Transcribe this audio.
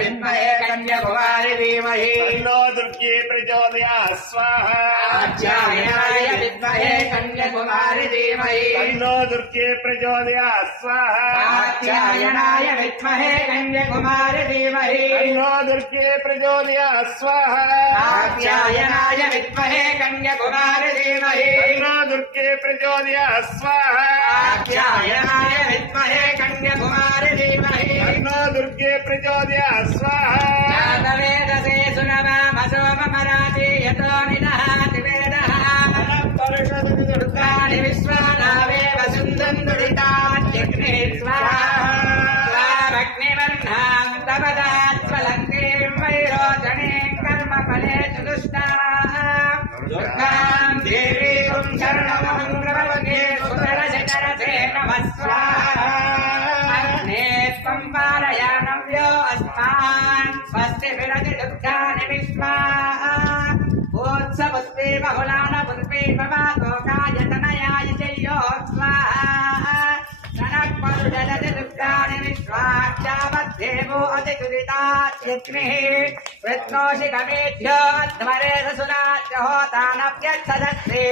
विद्महे कन्याकुमारी धीमहि तन्नो दुर्गे प्रचोदयात् स्वाहा कात्यायनाय विद्महे कन्याकुमारी धीमहि तन्नो दुर्गे प्रचोदयात् स्वाहा कात्यायनाय विद्महे कन्याकुमारी धीमहि तन्नो दुर्गे प्रचोदयात् स्वाहा कात्यायनाय विद्महे कन्याकुमारी धीमहि तन्नो दुर्गे प्रचोदयात् स्वाहा कात्यायनाय विद्महे कन्याकुमारी धीमहि तन्नो दुर्गे प्रचोदयात् स्वाहा वेदसे सुनवामसो ममराति यतो निदहाति वेदः दुर्गाणि विश्वानावेव सुन्दन् दुरितात्यग्ने स्वाहाग्निवर्णाम् तपदात्वलङ्कीम् वैरोचनीम् कर्मफले चतुष्टाः दुर्गाम् देवीम् शरणमहम् प्रपद्ये सुतरशतरसे नमः स्वाहा त्वम् पारयानव्यो अस्मान् स्वस्ति विरति दुर्गाणि विश्वाः भूत्सपुष्पे बहुलान पुष्पे भवातोकायतनयाय जयो स्वाहा ननःपरुषदति दुर्गाणि विश्वाक्षावद्धेवो अतिदुरितात्यग्निः वृत्नोषि कमेभ्यो ध्वरे ससुरात्य होतानव्यच्छदस्ति